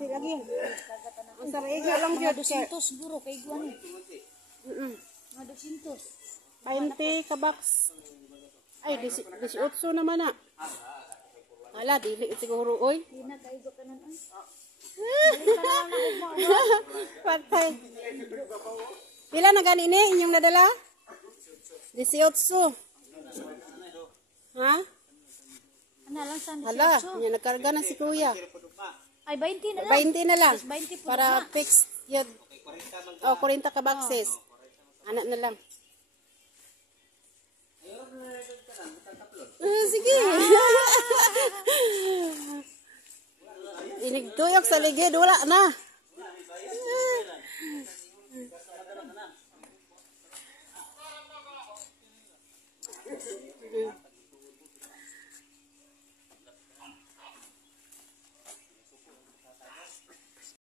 di lagi. Ang sariga lang dyan. 200 siguro kay Guan eh. Mga 200. 20 ka box. Ay, 18 naman na. Hala, dili siguro, oy. Di na kay Guan kanan ay. Patay. Pila na gani ni inyong nadala? 18. Ha? Ana lang sa Hala, niya nagkarga na si kuya. ay 20 na lang. 20 na lang. 20 po Para fix yun. Oh, 40 ka boxes. Anak na lang. Sige. Inigtuyok sa ligid, wala na.